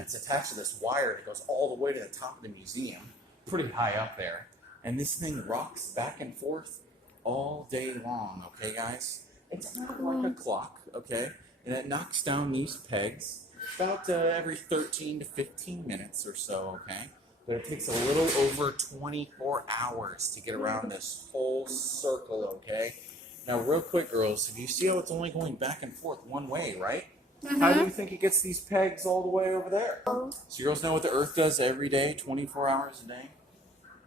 it's attached to this wire that goes all the way to the top of the museum, pretty high up there. And this thing rocks back and forth all day long, okay, guys? It's kind of like a clock, okay? And it knocks down these pegs about every 13 to 15 minutes or so, okay? But it takes a little over 24 hours to get around this whole circle, okay? Now, real quick, girls, if you see how it's only going back and forth one way, right? How do you think it gets these pegs all the way over there? So you girls know what the Earth does every day, 24 hours a day?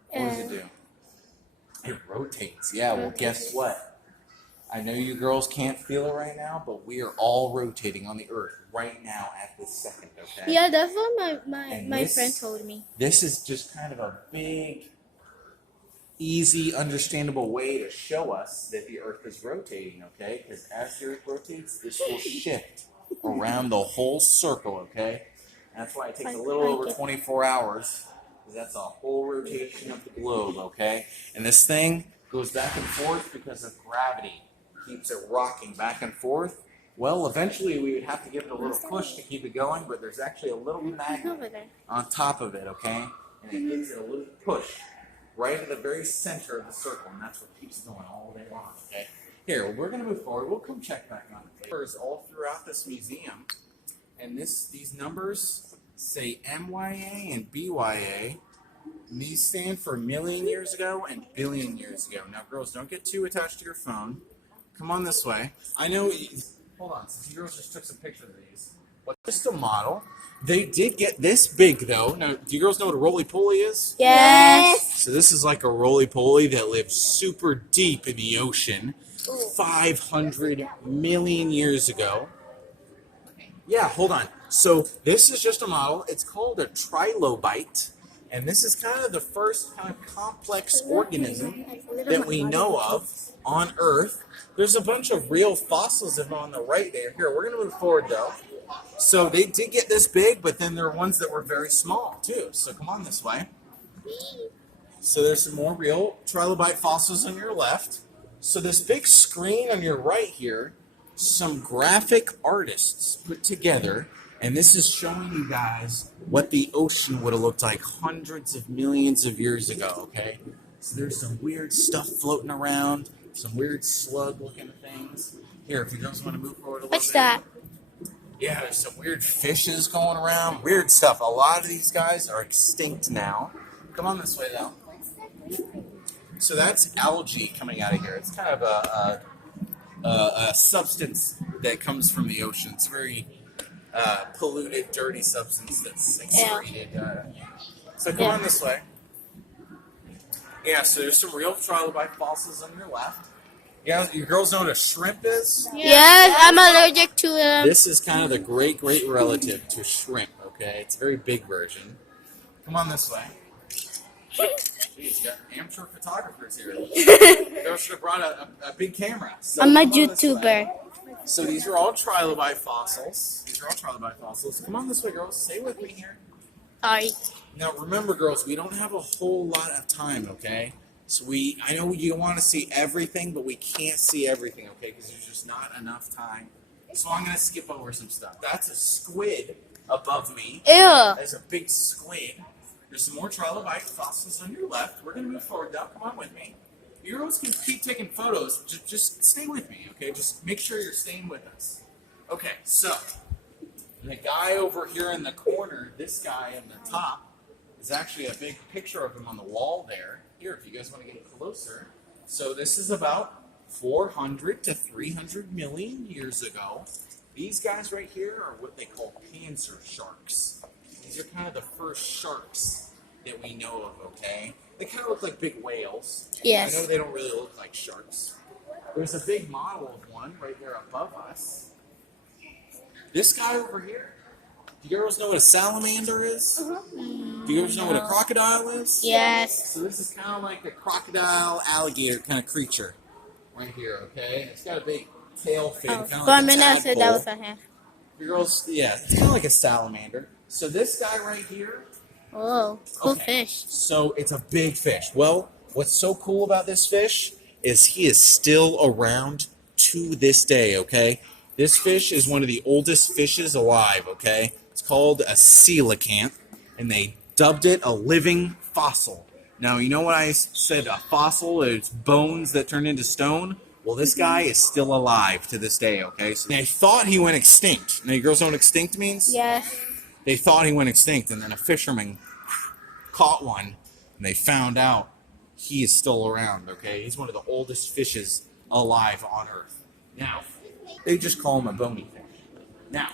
What does it do? It rotates. Yeah, well, guess what? I know you girls can't feel it right now, but we are all rotating on the Earth right now at this second, okay? Yeah, that's what my friend told me. This is just kind of a big, easy, understandable way to show us that the Earth is rotating, okay? Because as the Earth rotates, this will shift around the whole circle, okay? That's why it takes a little over 24 hours, because that's a whole rotation of the globe, okay? And this thing goes back and forth because of gravity. Keeps it rocking back and forth. Well, eventually we would have to give it a little push to keep it going, but there's actually a little magnet on top of it, okay? And it gives it a little push right at the very center of the circle, and that's what keeps it going all day long, okay? Here, we're going to move forward. We'll come check back on it. Numbers all throughout this museum, and these numbers say MYA and BYA, and these stand for million years ago and billion years ago. Now, girls, don't get too attached to your phone. Come on this way. I know, hold on, since you girls just took some pictures of these, but just a model. They did get this big, though. Now, do you girls know what a roly-poly is? Yes. So this is like a roly-poly that lives super deep in the ocean 500 million years ago. Yeah, hold on. So this is just a model. It's called a trilobite. And this is kind of the first kind of complex organism that we know of on Earth. There's a bunch of real fossils of them on the right there. Here, we're going to move forward, though. So they did get this big, but then there are ones that were very small, too. So come on this way. So there's some more real trilobite fossils on your left. So this big screen on your right here, some graphic artists put together, and this is showing you guys what the ocean would have looked like hundreds of millions of years ago, okay? So there's some weird stuff floating around, some weird slug-looking things. Here, if you girls want to move forward a little bit. What's that? Yeah, there's some weird fishes going around, weird stuff. A lot of these guys are extinct now. Come on this way, though. So that's algae coming out of here. It's kind of a substance that comes from the ocean. It's very polluted, dirty substance that's excreted. So come on this way. Yeah, so there's some real trilobite fossils on your left. Yeah, you girls know what a shrimp is? Yes, I'm allergic to them. This is kind of the great relative to shrimp, okay? It's a very big version. Come on this way. Jeez, you got amateur photographers here. You girls should have brought a big camera. So I'm a YouTuber. So these are all trilobite fossils. Come on this way, girls. Stay with me here. Sorry. Now, remember, girls, we don't have a whole lot of time, okay? So I know you want to see everything, but we can't see everything, okay? Because there's just not enough time. So I'm going to skip over some stuff. That's a squid above me. Ew. There's a big squid. There's some more trilobite fossils on your left. We're going to move forward now. Come on with me. You girls can keep taking photos. Just stay with me, okay? Just make sure you're staying with us. Okay, so the guy over here in the corner, this guy in the top, is actually a big picture of him on the wall there. Here, if you guys want to get closer. So this is about 400 to 300 million years ago. These guys right here are what they call panzer sharks. These are kind of the first sharks that we know of, okay? They kind of look like big whales. Yes. I know they don't really look like sharks. There's a big model of one right there above us. This guy over here. Do you girls know what a salamander is? Do you girls know what a crocodile is? Yes. So this is kind of like a crocodile alligator kind of creature right here, okay? It's got a big tail fin, kind of For a like a minute, I said that was tadpole. a hand. You girls, yeah, it's kind of like a salamander. So this guy right here. Oh, cool Okay. fish. So it's a big fish. Well, what's so cool about this fish is he is still around to this day, okay? This fish is one of the oldest fishes alive, okay? It's It's called a coelacanth, and they dubbed it a living fossil. Now, you know what I said? A fossil is bones that turn into stone. Well, this guy is still alive to this day, okay? So they thought he went extinct. Now, you girls know what extinct means? Yes. They thought he went extinct, and then a fisherman caught one, and they found out he is still around, okay? He's one of the oldest fishes alive on Earth. Now, they just call him a bony fish. Now,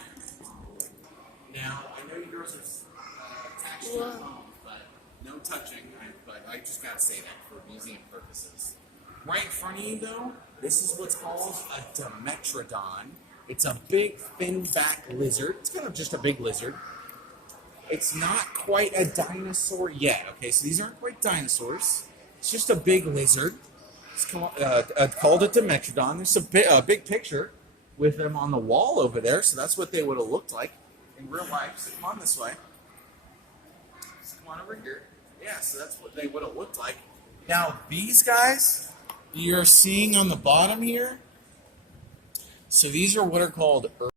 I know you girls have attached your phone, but no touching. But I just gotta say that for museum purposes. Right in front of you, though, this is what's called a Dimetrodon. It's a big, fin-backed lizard. It's kind of just a big lizard. It's not quite a dinosaur yet. Okay, so these aren't quite dinosaurs. It's just a big lizard. It's called a Dimetrodon. There's a big picture with them on the wall over there, so that's what they would have looked like in real life. So come on this way. So come on over here. Yeah, so that's what they would have looked like. Now, these guys you're seeing on the bottom here, so these are what are called